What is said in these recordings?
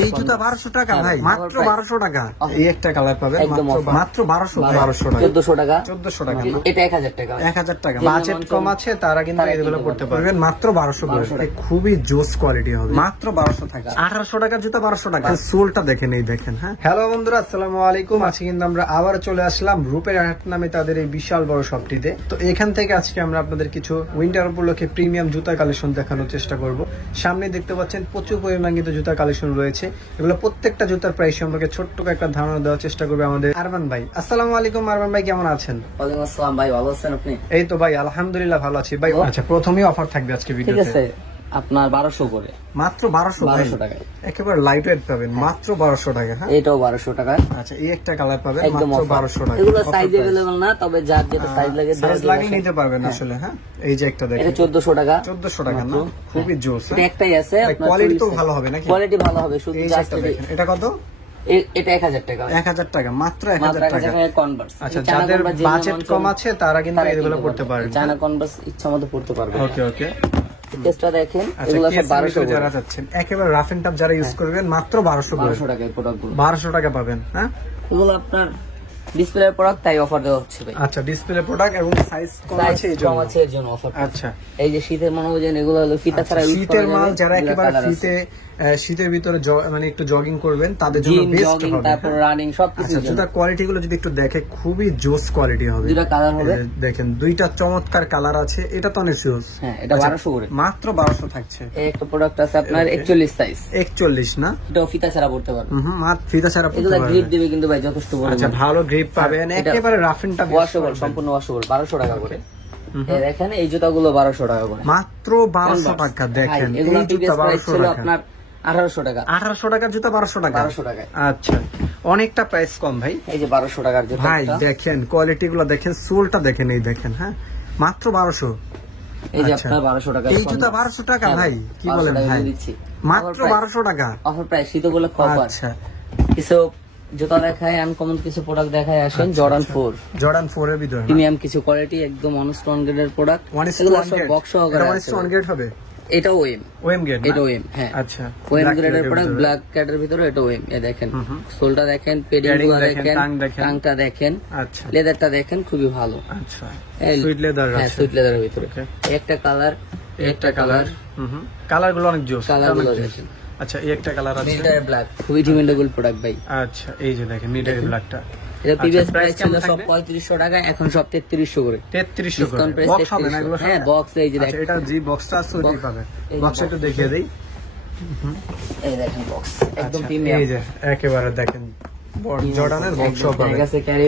এই জুতা 1200 টাকা ভাই, মাত্র 1200 টাকা। এই একটা কালার পাবেন মাত্র 1200 টাকা, 1400 টাকা, 1400 টাকা না, এটা 1000 টাকা, 1000 টাকা। বাজেট কম আছে তারা কিন্তু এগুলো করতে পারবেন মাত্র 1200 করে। খুবই জোস কোয়ালিটি হবে, মাত্র 1200 টাকা। 1800 টাকার জুতা 1200 টাকা। সোলটা দেখেন, এই দেখেন। হ্যাঁ, হ্যালো বন্ধুরা, আসসালামু আলাইকুম। আজকে কিন্তু আমরা আবার চলে আসলাম রূপের হাট নামে তাদের এই বিশাল বড় শপটিতে। তো এখান থেকে আজকে আমরা আপনাদের কিছু উইন্টার উপলক্ষে প্রিমিয়াম জুতা কালেকশন দেখানোর চেষ্টা করব। সামনে দেখতে পাচ্ছেন প্রচুর পরিমাণে কিন্তু জুতা কালেকশন রয়েছে। এগুলো প্রত্যেকটা জুতার প্রাইস সম্পর্কে ছোট্ট একটা ধারণা দেওয়ার চেষ্টা করবে আমাদের আরমান ভাই। আসসালামু আলাইকুম আরমান ভাই, কেমন আছেন? ওয়ালাইকুম আসসালাম ভাই, ভালো আছেন আপনি? এই তো ভাই আলহামদুলিল্লাহ ভালো আছি ভাই। আচ্ছা, প্রথমেই অফার থাকবে আজকে ভিডিওতে, ঠিক আছে? আপনার 1200 করে, মাত্র 1200 টাকা। একেবারে লাইট ওয়েট পাবেন মাত্র 1200 টাকা। হ্যাঁ, এটাও 1200 টাকা। আচ্ছা, এই একটা কালার পাবেন মাত্র 1200 টাকা। এগুলো সাইজ अवेलेबल না, তবে যার যেটা সাইজ লাগে সাইজ লাগিয়ে নিতে পারবেন আসলে। হ্যাঁ, এই যে একটা দেখেন, এটা 1400 টাকা। 1400 টাকা না, খুবই জোস। এটা একটাই আছে, আপনার কোয়ালিটি তো ভালো হবে নাকি? কোয়ালিটি ভালো হবে, শুধু জাস্ট দেখেন। এটা কত? এটা 1000 টাকা। 1000 টাকা, মাত্র 1000 টাকা কনভার্স। আচ্ছা, যাদের বাজেট কম আছে তারা কিন্তু এগুলো পড়তে পারবে। চায়না কনভার্স ইচ্ছামতো পড়তে পারবে। ওকে ওকে, টেস্টটা দেখেন, এগুলো সব 1200 যারা যাচ্ছেন একেবারে রাফ এন্ড টাফ যারা ইউজ করবেন মাত্র 1200 টাকায় প্রোডাক্টগুলো 1200 টাকা পাবেন। হ্যাঁ, এগুলো আপনার ডিসপ্লে প্রোডাক্ট, তাই অফার দেওয়া হচ্ছে ভাই। আচ্ছা, ডিসপ্লে প্রোডাক্ট এবং সাইজ কম আছে এর জন্য অফার। আচ্ছা, এই যে শীতের মনে হয় এগুলো হলো ফিতা ছাড়া ইউজ করা শীতের মাল, যারা একেবারে শীতের ভিতরে মানে একটু জগিং করবেন তাদের জন্য বেস্ট হবে। তারপর রানিং সবকিছু। জুতার কোয়ালিটি গুলো যদি একটু দেখে, খুবই জোস কোয়ালিটি হবে। দুটো কালার হবে, দেখেন দুইটা চমৎকার কালার আছে। এটা তো অনেক জোস। হ্যাঁ, এটা 1200 করে, মাত্র 1200 থাকছে। এই একটা প্রোডাক্ট আছে আপনার 41 সাইজ। 41 না, এটা ফিতা ছাড়া পড়তে পারবে। মাত্র ফিতা ছাড়া পড়তে পারবে। এগুলো গ্রিপ দিবে কিন্তু ভাই যথেষ্ট বড়। আচ্ছা, ভালো গ্রিপ পাবেন, একেবারে রাফ এন্ড টাফ, ওয়াশেবল, সম্পূর্ণ ওয়াশেবল। 1200 টাকা করে। দেখেন এই জুতাগুলো 1200 টাকা করে, মাত্র 1200 টাকা। দেখেন এগুলো এই জুতা 1200 ছিল টাকা, আপনার 1800 টাকা। 1800 টাকার জুতা 1200 টাকা। 1200 টাকা। আচ্ছা, অনেকটা প্রাইস কম ভাই। এই যে 1200 টাকার জুতা ভাই, দেখেন কোয়ালিটি গুলো দেখেন, সোলটা দেখেন, এই দেখেন। হ্যাঁ, মাত্র 1200। এই যে আপনার 1200 টাকা। এই জুতা 1200 টাকা ভাই, কি বলেন ভাই? মাত্র 1200 টাকা অফার প্রাইস, শীতগুলো অফার। আচ্ছা, কিছু জুতা দেখায়, আনকমন কিছু প্রোডাক্ট দেখায়, আসেন। জর্ডান 4, জর্ডান 4 এর ভিতরে প্রিমিয়াম কিছু কোয়ালিটি, একদম অনস্টোন গ্রেডের প্রোডাক্ট। এগুলো সব বক্স সহকারে আছে। এটা 1 গ্রেড হবে। এটা ওএম গ্রেড, এটা ওএম। হ্যাঁ, আচ্ছা, ওএম গ্রেডের প্রোডাক্ট, ব্ল্যাক ক্যাটের ভিতরে এটা ওএম। এই দেখেন সোলটা দেখেন, পেডিংগুলো দেখেন, টাংটা দেখেন, আচ্ছা, লেদারটা দেখেন, খুবই ভালো। আচ্ছা, সুইট লেদার আছে। হ্যাঁ, সুইট লেদারের ভিতরে একটা কালার, একটা কালার। কালারগুলো অনেক জোস, কালারগুলো দেখেন। আচ্ছা, এই একটা কালার আছে, মিলিটারি ব্ল্যাক, খুবই ডিমান্ডেবল প্রোডাক্ট ভাই। আচ্ছা, এই যে দেখেন মিলিটারি ব্ল্যাকটা। এটা প্রিভিয়াস প্রাইস ছিল সব 3500 টাকা, এখন সব 3300 করে। 3300 করে বক্স হবে না এগুলো? হ্যাঁ, বক্স। এই যে দেখেন, এটা জি বক্সটা আছে, ওইটাই পাবে। বক্সটা একটু দেখিয়ে দেই। এই দেখেন বক্স, একদম প্রিমিয়াম। এই যে একেবারে দেখেন জর্ডানের বক্স সহ পাবে,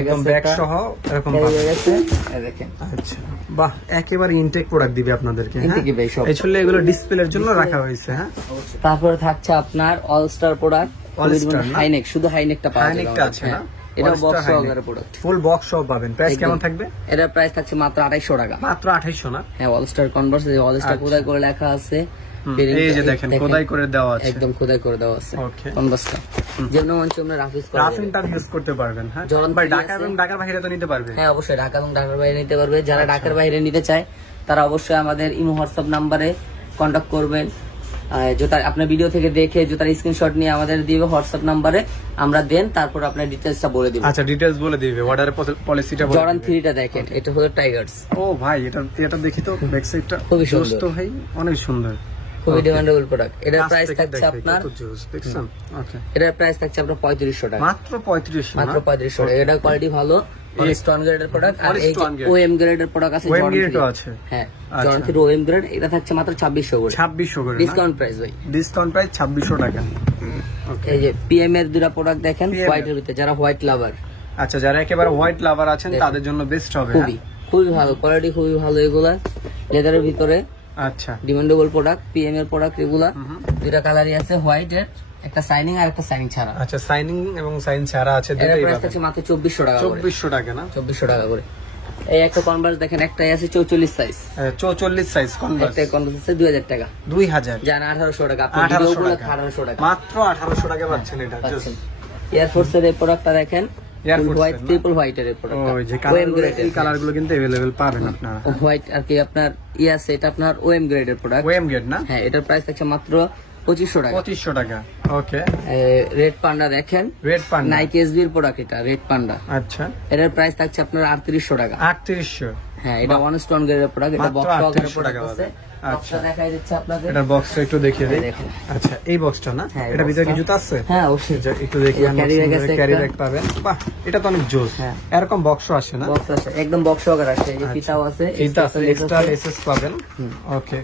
একদম ব্যাগ সহ এরকম পাবে। এই দেখেন। আচ্ছা, বাহ, একেবারে ইনটেক প্রোডাক্ট দিবে আপনাদেরকে। হ্যাঁ, আসলে এগুলো ডিসপ্লের জন্য রাখা হয়েছে। হ্যাঁ, তারপরে থাকছে আপনার অল স্টার প্রোডাক্ট, হাইনেক, শুধু হাইনেকটা পাওয়া যাবে। হাইনেকটা আছে না, এটা বক্স সহকারে প্রোডাক্ট, ফুল বক্স সহ পাবেন। প্রাইস কেমন থাকবে? এটার প্রাইস থাকছে মাত্র 2800 টাকা। মাত্র 2800 না? হ্যাঁ, all star Converse, all star খোদাই করে লেখা আছে। এই যে দেখেন খোদাই করে দেওয়া আছে, একদম খোদাই করে দেওয়া আছে। ওকে, কনভার্সটা যেন মঞ্চে আমরা রাফ এন্ড টাফ ইউজ করতে পারবেন। হ্যাঁ, ভাই, ঢাকা এবং ঢাকার বাইরে তো নিতে পারবে। হ্যাঁ, অবশ্যই ঢাকা এবং ঢাকার বাইরে নিতে পারবে। যারা ঢাকার বাইরে নিতে চায় তারা অবশ্যই আমাদের ইমো হোয়াটসঅ্যাপ নাম্বারে কন্ট্যাক্ট করবেন। জুতার আপনার ভিডিও থেকে দেখে জুতার স্ক্রিনশট নিয়ে আমাদের দিবে হোয়াটসঅ্যাপ নাম্বারে, আমরা দেন, তারপর আপনার ডিটেইলসটা বলে দিব। আচ্ছা, ডিটেইলস বলে দিবে, অর্ডার পলিসিটা বলে। জর্ডান 3টা দেখেন, এটা হলো টাইগার্স। ও ভাই, এটা দেখি তো, ব্যাক সাইডটা খুবই সুন্দর তো ভাই, অনেক সুন্দর, খুবই ডিমান্ডেবল প্রোডাক্ট। এটার প্রাইস থাকছে আপনার, ওকে, এটার প্রাইস থাকছে আপনার 3500 টাকা। মাত্র 3500, মাত্র 3500 টাকা। এটা কোয়ালিটি ভালো, স্টোন গ্রেডের প্রোডাক্ট। আর এই ওএম গ্রেডের প্রোডাক্ট আছে, ওএম গ্রেডও আছে। হ্যাঁ, জর্ডান 3 ওএম গ্রেড, এটা থাকছে মাত্র 2600 করে। 2600 করে ডিসকাউন্ট প্রাইস ভাই, ডিসকাউন্ট প্রাইস 2600 টাকা। ওকে, এই যে পিএম এর দুটো প্রোডাক্ট দেখেন, হোয়াইটের ভিতরে, যারা হোয়াইট লাভার। আচ্ছা, যারা একেবারে হোয়াইট লাভার আছেন তাদের জন্য বেস্ট হবে। খুবই ভালো কোয়ালিটি, খুবই ভালো। এগুলা লেদারের ভিতরে, আচ্ছা, ডিমান্ডেবল প্রোডাক্ট, পিএম এর প্রোডাক্ট। এগুলা দুটো কালারই আছে, হোয়াইট এর একটা সাইনিং আর একটা সাইনিং ছাড়া। আচ্ছা, সাইনিং এবং সাইন ছাড়া আছে, দুটোই প্রাইস আছে মাত্র 2400 টাকা। 2400 টাকা না, 2400 টাকা করে। এই একটা কনভার্স দেখেন, একটাই আছে 44 সাইজ। 44 সাইজ কনভার্স, একটা কনভার্স আছে 2000 টাকা। 2000 জানা 1800 টাকা। আপনি ভিডিওগুলো 1800 টাকা, মাত্র 1800 টাকা পাচ্ছেন। এটা এয়ারফোর্স এর এই প্রোডাক্টটা দেখেন, হোয়াইট ট্রিপল হোয়াইট এর প্রোডাক্ট। ওই যে এই কালারগুলো কিন্তু अवेलेबल পাবেন আপনারা। হোয়াইট আর কি আপনার আছে, এটা আপনার ওএম গ্রেডের প্রোডাক্ট। ওএম গ্রেড না? হ্যাঁ, এটার প্রাইস থাকছে মাত্র 2500 টাকা। 2500 টাকা। ওকে। রেড পান্ডা দেখেন, রেড পান্ডা নাইকি এসবির প্রোডাক্ট, এটা রেড পান্ডা। আচ্ছা, এটার প্রাইস থাকছে আপনার 3800 টাকা। 3800। হ্যাঁ, এটা ওয়ান স্টোন গ্রেডের প্রোডাক্ট, এটা মাত্র বক্স সহকারে 3800 প্রোডাক্ট টাকা আছে। বক্সটা দেখাই দিচ্ছে আপনাদের, এটা বক্সটা একটু দেখিয়ে দিই। দেখুন। আচ্ছা, এই বক্সটা না, হ্যাঁ, এটা ভিতরে কি জুতা আছে? হ্যাঁ অবশ্যই, যে একটু দেখি, ক্যারি ব্যাগ আছে, ক্যারি একটা ব্যাগ পাবেন। বাহ, এটা তো অনেক জোস। হ্যাঁ। এরকম বক্সও আসে না? বক্স আছে, একদম বক্স সহকারে আছে। এই যে ফিতাও আছে, এটা আছে, এক্সট্রা লেসেস পাবেন। ওকে।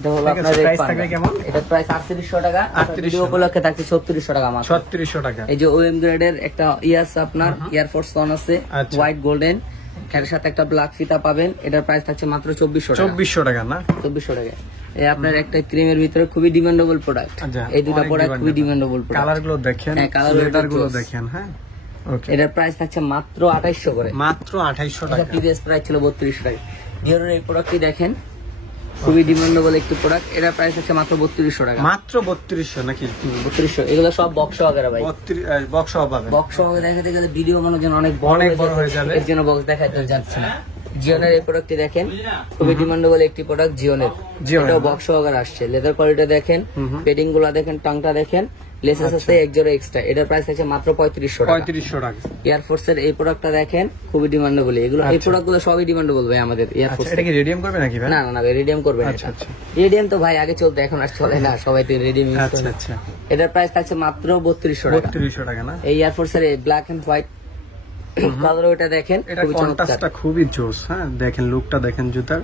এটা হলো ঠিক আছে, আপনার রেড প্রাইস পান্ডা। থাকবে কেমন? এটা প্রাইস 3800 টাকা। 3800 ভিডিও উপলক্ষে থাকছে 3600 টাকা মাত্র। 3600 টাকা। এই যে ওএম গ্রেডের একটা আছে আপনার, এয়ারফোর্স 1 আছে, আচ্ছা। হোয়াইট গোল্ডেন, এর সাথে একটা ব্ল্যাক ফিতা পাবেন। এটার প্রাইস থাকছে মাত্র 2400 টাকা। 2400 টাকা না? 2400 টাকা। এই আপনার একটা ক্রিমের ভিতরে খুবই ডিমান্ডেবল প্রোডাক্ট। আচ্ছা, এই দুটো অনেক প্রোডাক্ট খুবই demandable। Demandable product. কালার গুলো দেখেন, হ্যাঁ, কালার লেদার গুলো জোস। দেখেন। হ্যাঁ, ওকে। এটার প্রাইস থাকছে মাত্র 2800 করে। মাত্র 2800 এটা টাকা। প্রিভিয়াস প্রাইস ছিল 3200 টাকা। ডিওরের এই প্রোডাক্টটি দেখেন, খুবই ডিমান্ডেবল একটি প্রোডাক্ট। এটার প্রাইস হচ্ছে মাত্র 3200 টাকা। মাত্র 3200 নাকি? 3200। এগুলো সব বক্স সহকারে ভাই। 32 বক্স পাবেন। বক্স সহকারে দেখাতে গেলে ভিডিও মনে যেন অনেক বড় হয়ে যাবে, এর জন্য বক্স দেখাতে যাচ্ছে না। জিওনের এই প্রোডাক্টটি দেখেন, খুবই ডিমান্ডেবল একটি প্রোডাক্ট জিওনের। এটাও বক্স সহকারে আসছে। লেদার কোয়ালিটি দেখেন, পেডিং গুলা দেখেন, টাংটা দেখেন, লেসেস আছে এক জোড়া এক্সট্রা। এটার প্রাইস আছে মাত্র 3500 টাকা। 3500 টাকা। এয়ারফোর্স এর এই প্রোডাক্টটা দেখেন, খুবই ডিমান্ডেবল। এগুলো এই প্রোডাক্টগুলো সবই ডিমান্ডেবল ভাই আমাদের এয়ারফোর্স। আচ্ছা, এটা কি রেডিয়াম করবে নাকি ভাই? না না না ভাই, রেডিয়াম করবে না। আচ্ছা, আচ্ছা। রেডিয়াম তো ভাই আগে চলতো, এখন আর চলে না, সবাই তো রেডিয়াম ইউজ করে। আচ্ছা, আচ্ছা। এটার প্রাইস থাকছে মাত্র 3200 টাকা। 3200 টাকা না? এই এয়ারফোর্স এর ব্ল্যাক এন্ড হোয়াইট কালার, ওটা দেখেন, এটা খুবই চমৎকার। কন্ট্রাস্টটা খুবই জোস। হ্যাঁ, দেখেন লুকটা দেখেন জুতার।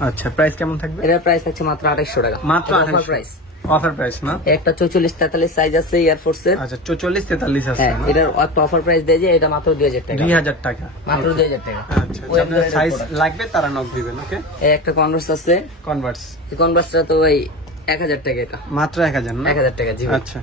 আচ্ছা, প্রাইস কেমন থাকবে? এটার প্রাইস থাকছে মাত্র 2800 টাকা। মাত্র অফার 2800 প্রাইস। অফার প্রাইস না? একটা 44-43 সাইজ আছে এয়ারফোর্স এর। আচ্ছা, 44 43 আছে হ্যাঁ, না? এটার একটা অফার প্রাইস দেয় যে এটা মাত্র 2000 টাকা। 2000 টাকা। মাত্র 2000 টাকা। আচ্ছা, যাদের সাইজ লাগবে তারা নক দিবেন। ওকে। এই একটা কনভার্স আছে, কনভার্স এই কনভার্সটা তো ভাই 1000 টাকা। এটা মাত্র 1000 না? 1000 টাকা জি ভাই। আচ্ছা,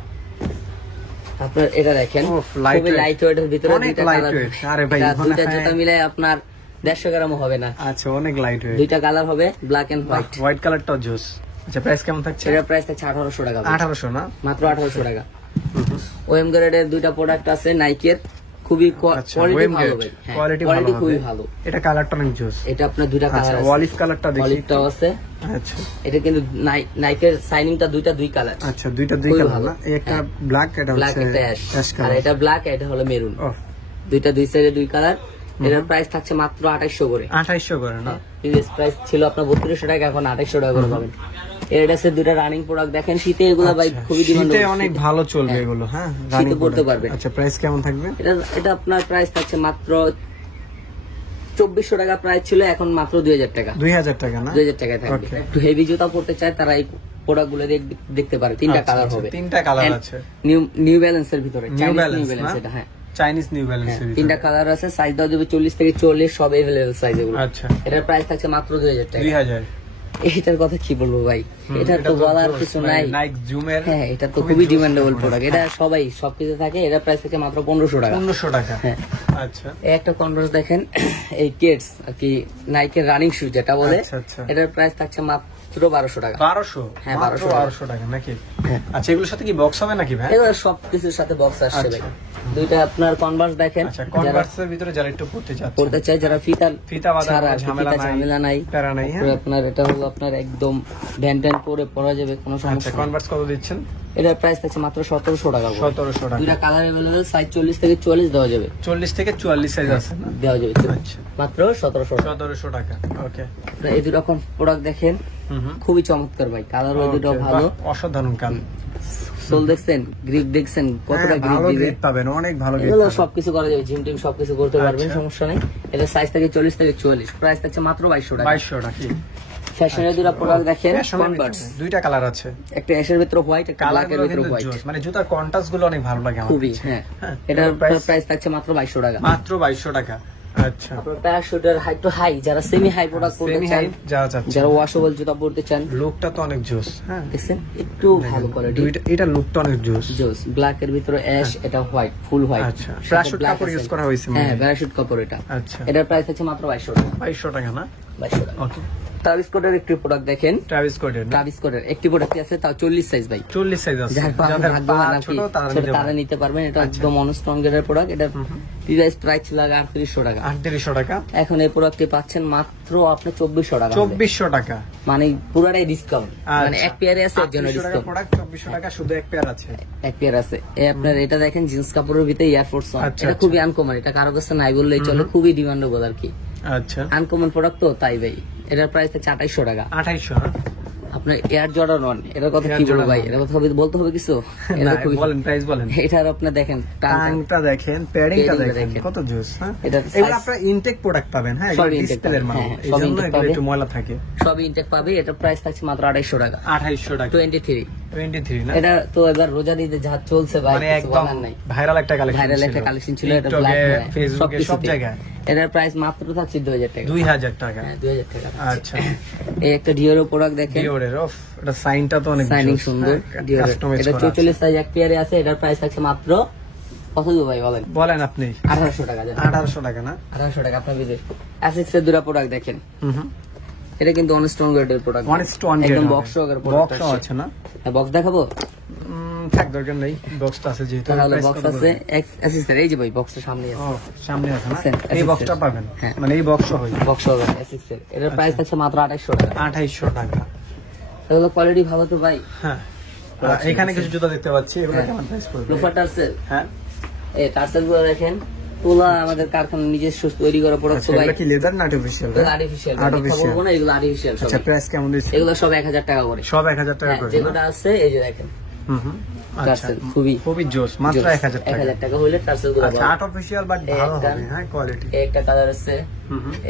আপনার এটা দেখেন, ওফ, light খুবই weight। লাইট ওয়েটের ভিতরে অনেক দুইটা light কালার। weight। আরে ভাই, মনে দুইটা হয়- জুতা মিলাই আপনার 150 গ্রামও হবে না। আচ্ছা, অনেক লাইট ওয়েট। দুইটা কালার হবে, ব্ল্যাক এন্ড হোয়াইট। হোয়াইট কালারটাও জোস। আচ্ছা, প্রাইস কেমন থাকছে? এটার প্রাইস থাকছে 1800 টাকা। 1800 না? মাত্র 1800 টাকা। ওএম গ্রেডের দুইটা প্রোডাক্ট আছে নাইকের, খুবই আচ্ছা, কোয়ালিটি OM ভালো grade। ভাই। হ্যাঁ, কোয়ালিটি কোয়ালিটি ভালো খুবই হবে। ভালো। এটা কালারটা অনেক জোস। এটা আপনার দুইটা আচ্ছা, কালার আছে। অলিভ কালারটা দেখি। অলিভটাও আছে। আচ্ছা, এটা কিন্তু নাইকের সাইনিংটা দুই কালার। আচ্ছা, দুইটা দুই খুবই কালার ভালো। না? এই একটা ব্ল্যাক, এটা ব্ল্যাক, হচ্ছে একটা অ্যাশ, অ্যাশ আর কালার। এটা ব্ল্যাক, এটা হলো মেরুন। ওহ, দুইটা দুই সাইডে দুই কালার। এটার প্রাইস থাকছে মাত্র 2800 করে। 2800 করে না? প্রিভিয়াস প্রাইস ছিল আপনার 3200 টাকা, এখন 2800 টাকা করে পাবেন। এর আছে দুইটা রানিং প্রোডাক্ট দেখেন, শীতে এগুলো ভাই খুবই শীতে ডিমান্ড। অনেক ভালো চলবে এগুলো। হ্যাঁ, রানিং পড়তে পারবে। আচ্ছা, প্রাইস কেমন থাকবে? এটা আপনার প্রাইস থাকছে মাত্র 2400 টাকা প্রাইস ছিল, এখন মাত্র 2000 টাকা। 2000 টাকা না? 2000 টাকায় থাকবে। Okay. একটু হেভি জুতা পড়তে চায় তারা এই প্রোডাক্ট গুলো দেখতে পারে। তিনটা আচ্ছা, কালার আচ্ছা, হবে। তিনটা কালার And আছে। নিউ ব্যালেন্স এর ভিতরে, new Chinese balance new balance না? এটা। হ্যাঁ, চাইনিজ নিউ ব্যালেন্স। তিনটা কালার আছে, সাইজ দাও যাবে 40 থেকে 40, সব अवेलेबल সাইজ এগুলো। আচ্ছা, এটার প্রাইস থাকছে মাত্র 2000 টাকা। 2000। এটার কথা কি বলবো ভাই, এটা তো বলার কিছু নাই। নাইক জুমের। হ্যাঁ, এটা তো খুবই ডিমান্ডেবল প্রোডাক্ট। এটা সবাই সবকিছু থাকে। এটা প্রাইস থাকে মাত্র 1500 টাকা। 1500 টাকা। হ্যাঁ। আচ্ছা, এই একটা কনভার্স দেখেন, এই কিডস আর কি নাইকের রানিং শু যেটা বলে, আচ্ছা, আচ্ছা। এটার প্রাইস থাকছে মাত্র 1200 টাকা। 1200? হ্যাঁ, মাত্র 1200 1200 টাকা নাকি? আচ্ছা, এগুলোর সাথে কি বক্স হবে নাকি ভাই? এগুলো সবকিছুর সাথে বক্স আসছে ভাই। দুইটা আপনার কনভার্স দেখেন, আচ্ছা, কনভার্সের ভিতরে যারা একটু পড়তে চাচ্ছে, পড়তে চাই, যারা ফিতা বাঁধা ছাড়া ঝামেলা ঝামেলা নাই, প্যারা নাই। তারপরে আপনার এটা হলো আপনার একদম ভ্যান ট্যান করে পরা যাবে, কোনো আচ্ছা, সমস্যা নেই। কনভার্স কত দিচ্ছেন? এটার প্রাইস থাকছে মাত্র 1700 টাকা করে। 1700 টাকা। দুইটা কালার अवेलेबल, সাইজ 40 থেকে 44 দেওয়া যাবে। 40 থেকে 44 সাইজ আছে না? দেওয়া যাবে আচ্ছা, মাত্র 1700 টাকা। 1700 টাকা। ওকে। এই দুটো প্রোডাক্ট দেখেন, খুবই চমৎকার ভাই, কালার ওই দুটো ওকে, ভালো। বাহ, অসাধারণ কালার। সোল দেখছেন, গ্রিপ দেখছেন, কতটা গ্রিপ ভালো দিবে। গ্রিপ পাবেন, অনেক ভালো গ্রিপ এগুলো পাবেন। সবকিছু করা যাবে, জিম টিম সবকিছু করতে পারবেন, আচ্ছা। সমস্যা নেই। এটা সাইজ থাকে 40 থেকে 44, প্রাইস থাকছে মাত্র 2200 টাকা। 2200 টাকা। ফ্যাশনের দুটো প্রোডাক্ট দেখেন, ফ্যাশনের কনভার্স, ভিতরে দুইটা কালার আছে। একটা অ্যাশের ভিতরে হোয়াইট, একটা ব্ল্যাক এর কালারগুলো ভিতরে কিন্তু হোয়াইট। জোস, মানে জুতার কন্ট্রাস্ট গুলো অনেক ভালো লাগে আমার খুবই। কাছে। হ্যাঁ, হ্যাঁ, এটার প্রাইস প্রাইস থাকছে মাত্র 2200 টাকা। মাত্র 2200 টাকা। আচ্ছা, আপনার প্যারাশুটের হাই টু হাই, যারা সেমি হাই প্রোডাক্ট পড়তে সেমি চান, হাইট যারা চাচ্ছে, যারা ওয়াশেবল জুতা পড়তে চান, লুকটা তো অনেক জোস। হ্যাঁ, দেখছেন একটু ভালো কোয়ালিটি। দুইটা, এটা লুকটা অনেক জোস। জোস ব্ল্যাক এর ভিতরে অ্যাশ, এটা হোয়াইট, ফুল হোয়াইট। আচ্ছা, প্যারাশুট কাপড় ইউজ করা হয়েছে। হ্যাঁ, প্যারাশুট কাপড় এটা। আচ্ছা, এটার প্রাইস হচ্ছে মাত্র 2200 টাকা। 2200 টাকা না? 2200 টাকা। ওকে। ট্রাভিস স্কটের একটি প্রোডাক্ট দেখেন, ট্রাভিস স্কটের ট্রাভিস স্কটের একটি প্রোডাক্ট আছে, তাও 40 সাইজ ভাই, 40 সাইজ আছে, যার যাদের পা ছোট ছোট তারা নিতে পারবেন। এটা একদম অনস্ট্রং গ্রেডের প্রোডাক্ট। এটা প্রাইস ছিল 3800 টাকা, 3800 টাকা। এখন এই প্রোডাক্টটি পাচ্ছেন মাত্র আপনি 2400 টাকা, 2400 টাকা, মানে পুরাটাই ডিসকাউন্ট। মানে এক পেয়ারে আছে, এর জন্য 3800 টাকা ডিসকাউন্ট। প্রোডাক্ট 2400 টাকা, শুধু এক পেয়ার আছে, এক পেয়ার আছে। এই আপনার এটা দেখেন জিন্স কাপড়ের ভিতরে এয়ারফোর্স, আচ্ছা, এটা খুবই আনকমন, এটা কারো কাছে নাই বললেই চলে, খুবই ডিমান্ডেবল আর কি। আচ্ছা, আনকমন প্রোডাক্ট তো তাই ভাই। এটার প্রাইস থাকছে 2800 টাকা। 2800। আপনার এয়ার জর্ডান 1, এটার কথা কি বলবো ভাই, এটার কথা বলতে হবে কিছু? না, বলেন প্রাইস বলেন। এটার আপনি দেখেন টাংটা দেখেন, প্যাডিংটা দেখেন, কত জোস। হ্যাঁ, এগুলো আপনারা ইনটেক প্রোডাক্ট পাবেন। হ্যাঁ, এগুলো ডিসপ্লের মাল, এইজন্য এগুলো একটু ময়লা থাকে। সব ইনটেক পাবে। এটার প্রাইস থাকছে মাত্র 2800 টাকা। 2800 টাকা, 23 না? এটা তো এবার রোজা ঈদে যা চলছে ভাই, মানে কিছু একদম বলার নাই। ভাইরাল একটা কালেকশন, ভাইরাল একটা কালেকশন ছিল। এটা টিকটকে, ব্ল্যাক, ফেসবুকে, সব জায়গায়। এটার প্রাইস মাত্র থাকছে 2000 টাকা। 2000 টাকা। হ্যাঁ, 2000 টাকা। আচ্ছা, এই একটা ডিওর প্রোডাক্ট দেখেন, ডিওরের অফ, এটা সাইনটা তো অনেক সাইনিং সুন্দর। ডিওর কাস্টমাইজ এটা করা 44 সাইজ এক পেয়ারে আছে। এটার প্রাইস থাকছে মাত্র কত দিব ভাই বলেন? বলেন আপনি। 1800 টাকা। 1800 টাকা, না? 1800 টাকা। আপনার বিজে অ্যাসিক্স এর দুটো প্রোডাক্ট দেখেন, এটা কিন্তু অন স্ট্রং গ্রেডের প্রোডাক্ট, ওয়ান স্টোন একদম বক্স সহকারে প্রোডাক্ট বক্স আছে, না? হ্যাঁ, বক্স দেখাবো? থাক, দরকার নেই, বক্সটা আছে যেহেতু। তাহলে বক্স আছে অ্যাসিক্স এর, এই যে ভাই বক্সটা সামনে আছে। ও, সামনে আছে, না? আছেন, এই আছে, বক্সটা পাবেন, হ্যাঁ। মানে এই বক্স হয় বক্স সহকারে অ্যাসিক্স এর। এটার প্রাইস থাকছে মাত্র 2800 টাকা। 2800 টাকা। এগুলো কোয়ালিটি ভালো তো ভাই। হ্যাঁ, এখানে কিছু জুতা দেখতে পাচ্ছি, এগুলো কেমন প্রাইস পড়বে? লোফার টার্সেল, হ্যাঁ, এই টার্সেল গুলো দেখেন, তোলা আমাদের কারখানা নিজস্ব তৈরি করা প্রোডাক্ট তো ভাই। এগুলো কি লেদার না আর্টিফিশিয়াল? আর্টিফিশিয়াল, আর্টিফিশিয়াল, বলবো না, এগুলো আর্টিফিশিয়াল সব। আচ্ছা, প্রাইস কেমন দিচ্ছে? এগুলো সব 1000 টাকা করে, সব 1000 টাকা হ্যাঁ, করে, যেগুলো আছে এই যে দেখেন আচ্ছা, টার্সেল, খুবই খুবই জোস, মাত্র 1000 টাকা। 1000 টাকা হইলে টার্সেল গুলো আচ্ছা, আর্টিফিশিয়াল বাট ভালো হবে, হ্যাঁ, কোয়ালিটি। একটা কালার আছে,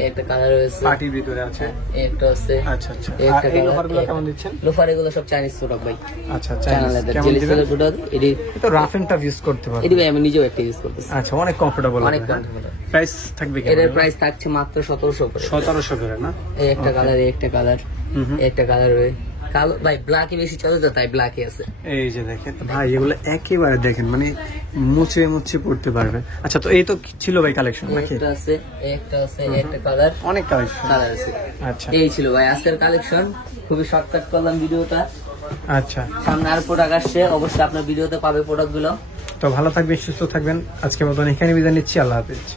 একটা কালার আছে, পার্টির ভিতরে আছে, একটা আছে। আচ্ছা আচ্ছা। আর একটা এই কালার, লোফারগুলো কেমন দিচ্ছেন? লোফার এগুলো সব চাইনিজ প্রোডাক্ট ভাই। আচ্ছা, চায়না চাইনিজ লেদার, কেমন জেলি দিবেন? সেলের প্রোডাক্ট। এটি তো রাফ এন্ড টাফ ইউজ করতে পারবেন। এটি ভাই আমি নিজেও একটা ইউজ করতেছি। আচ্ছা, অনেক কমফোর্টেবল, অনেক হবে। comfortable। প্রাইস থাকবে কি? এটার প্রাইস থাকছে মাত্র 1700 করে। 1700 করে, না? এই একটা কালার, এই একটা কালার, একটা কালার কালো ভাই, ব্ল্যাকই বেশি চলে তো তাই ব্ল্যাকই আছে। এই যে দেখেন ভাই, এগুলো একেবারে দেখেন, মানে মুছে মুছে পড়তে পারবেন। আচ্ছা, তো এই তো ছিল ভাই কালেকশন নাকি? একটা আছে, একটা আছে, একটা কালার, অনেক কালেকশন আছে। আচ্ছা এই ছিল ভাই আজকের কালেকশন। খুবই শর্টকাট করলাম ভিডিওটা। আচ্ছা, সামনে আর প্রোডাক্ট আসছে, অবশ্যই আপনার ভিডিওতে পাবে প্রোডাক্ট গুলো। তো ভালো থাকবেন, সুস্থ থাকবেন। আজকের মতন এখানে বিদায় নিচ্ছি, আল্লাহ হাফেজ।